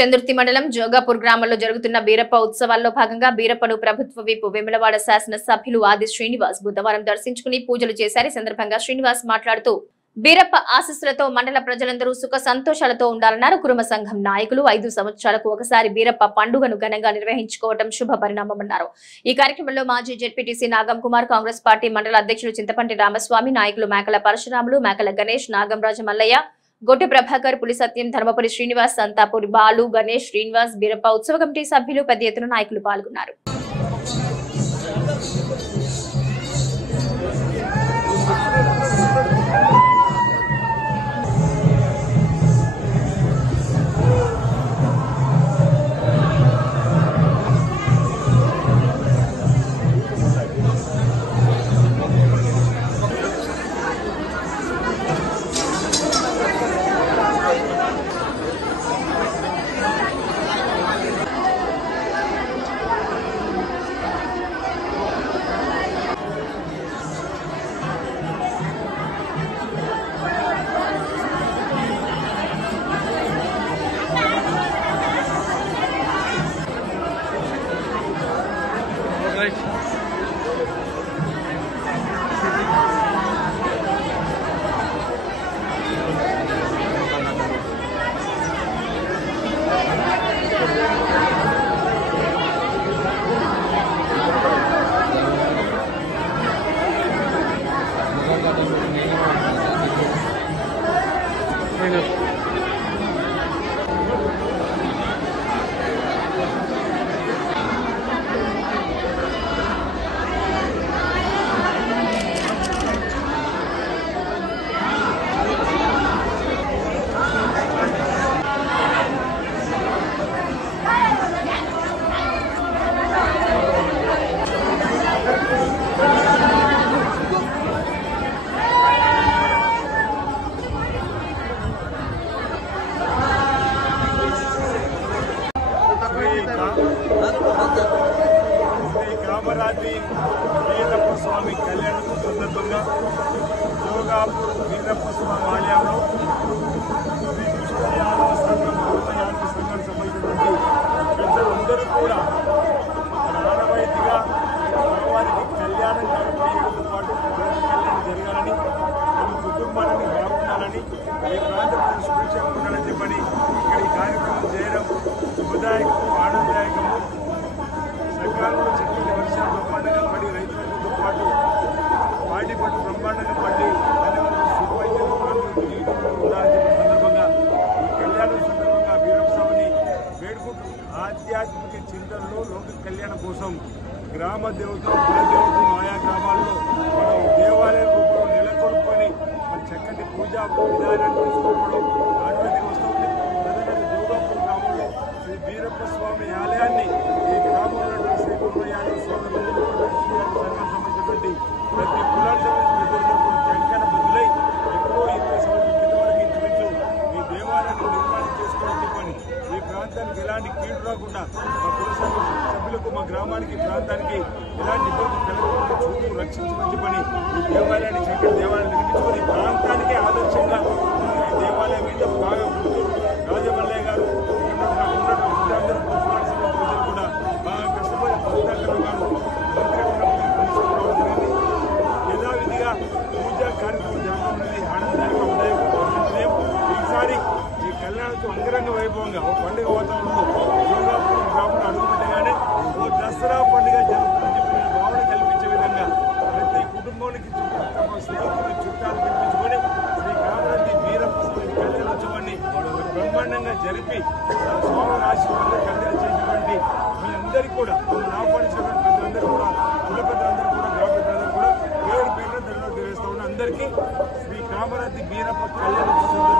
చందుర్తి మండలం జోగాపూర్ గ్రామంలో జరుగుతున్న బీరప్ప ఉత్సవాల్లో భాగంగా బీరప్పను ప్రభుత్వ విప్ వేములవాడ శాసన సభ్యులు ఆది శ్రీనివాస్ బుధవారం దర్శించుకుని పూజలు చేశారు. ఈ సందర్భంగా శ్రీనివాస్ మాట్లాడుతూ బీరప్ప ఆశీస్సులతో మండల ప్రజలందరూ సుఖ సంతోషాలతో ఉండాలన్నారు. కురుమ సంఘం నాయకులు 5 సంవత్సరాలకు ఒకసారి బీరప్ప పండుగను ఘనంగా నిర్వహించుకోవడం శుభ పరిణామమన్నారు. ఈ కార్యక్రమంలో మాజీ జెడ్పీటీసీ నాగం కుమార్, కాంగ్రెస్ పార్టీ మండల అధ్యక్షులు చింతపంటి రామస్వామి, నాయకులు మేకల పరశురాములు, మేకల గణేష్, నాగంరాజు మల్లయ్య, గొట్టి ప్రభాకర్, పులి సత్యం, ధర్మపురి శ్రీనివాస్, సంతాపురి బాలు, గణేష్, శ్రీనివాస్, బీరప్ప ఉత్సవ కమిటీ సభ్యులు పెద్ద ఎత్తున నాయకులు పాల్గొన్నారు. గ్రామరాత్రి వీరప్ప స్వామి కళ్యాణం సందర్భంగా జోగాపూర్ వీరప్ప స్వామి ఆలయంలో శ్రీ కృష్ణ యాదవ సంఘం యాదవ సంఘానికి సంబంధించినటువంటి పెద్దలందరూ కూడా ఆనవాయితీగా భగవానికి కళ్యాణం చేయడంతో పాటు కళ్యాణం జరగాలని తమ కుటుంబాన్ని బాగుండాలని ఈ ప్రాంత ప్రజలు సురక్షగా ఉండాలని చెప్పని ఇక్కడ ఈ కార్యక్రమం చేయడం శుభదాయకము, ఆనందదాయకము. సకాలంలో చక్కటి వర్షాలు బ్రహ్మాండంగా పడి రైతులతో పాటు వాటి పట్టు బ్రహ్మాండంగా పడి జీవితంలో ఉండాలని చెప్పిన సందర్భంగా ఈ కళ్యాణం సందర్భంగా బీరప్ప స్వామిని వేడుకుంటూ ఆధ్యాత్మిక చింతనలో లోక కళ్యాణం కోసం గ్రామ దేవతలు, కులదేవతలు ఆయా గ్రామాల్లో మనం దేవాలయ రూపంలో నెలకొల్పుకొని మరి చక్కటి పూజా విధానాన్ని తీసుకోవడం ఆనవాయితీగా వస్తుంది. ప్రధానంగా జోగాపూర్ గ్రామంలో శ్రీ బీరప్ప స్వామి ఆలయాన్ని ఈ గ్రామంలో శ్రీ కృష్ణ యాదవ స్వామి సంఘానికి సంబంధించినటువంటి ప్రతి కులానికి సంబంధించిన జంకన బదులై ఎప్పుడో 20 సంవత్సరాల క్రితం వరకు ఇంచుమించు ఈ దేవాలయాన్ని నిర్మాణం చేసుకోవాలని చెప్పని ఈ ప్రాంతానికి ఎలాంటి కీడు రాకుండా మా కుల సభ్యులకు, మా గ్రామానికి, ప్రాంతానికి ఎలాంటి ఇబ్బంది కలగకుండా చూపు రక్షించమని చెప్పని ఈ దేవాలయాన్ని చక్కటి దేవాలయాన్ని నిర్మించుకొని ప్రాంతానికే ఆదర్శంగా ఈ దేవాలయం మీద బాగా గుర్తు రాజమల్లయ్య గారు అందరూ ప్రజలు కూడా బాగా కష్టపడి పుస్తకాలు యథావిధిగా పూజా కార్యక్రమం జరుగుతున్నది. ఆనందంగా ఉదయం ఈసారి ఈ కళ్యాణంతో అంగరంగ వైభవంగా ఒక పండుగ వాతావరణంలో జోగాపూర్ గ్రామంలో అడుగుపెట్టగానే ఓ దసరా పండుగ జరుగుతుందని చెప్పి భావన కల్పించే విధంగా ప్రతి కుటుంబానికి తమ స్నేహితులు, చుట్టాలు కల్పించుకొని శ్రీ గ్రామానికి బీరప్ప స్వామి కళ్యాణోత్సవాన్ని బ్రహ్మాండంగా జరిపి స్వామి ఆశీర్వాదంలో కళ్యాణం చేసినటువంటి మీ అందరికీ కూడా మమ్మల్ని ఆహ్వానించినటువంటి ప్రజలందరూ కూడా, కుల పెద్దలందరూ కూడా, గ్రామ పెద్దలందరూ కూడా పేరు పేరున ధన్యవాదాలు తెలియజేస్తా ఉన్న అందరికీ శ్రీ కామరాతి బీరప్ప కళ్యాణోత్సవం